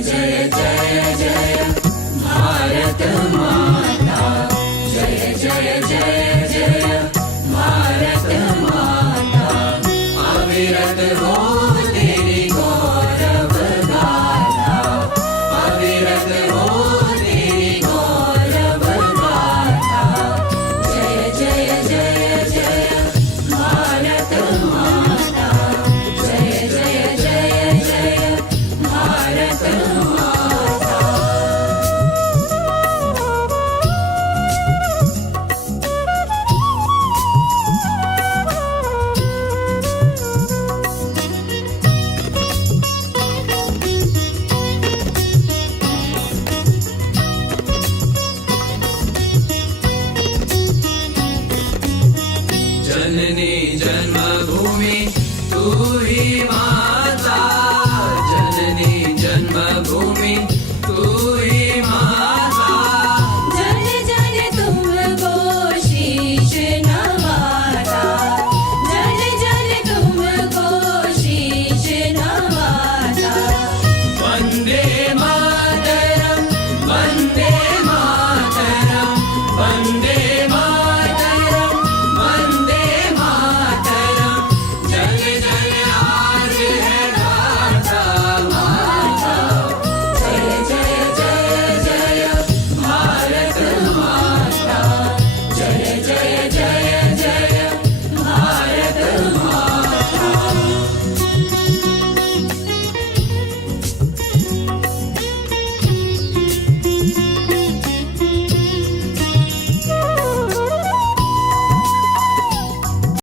जय जय जय भारत माता, जय जय जय जय भारत माता। अविरत हो तेरी गौरव गाथा, अविरत हो तेरी गौरव गाथा। जय जय जय जय भारत माता, जय जय जय जय भारत माता। जननी जन्मभूमि तू ही माता, जननी जन्मभूमि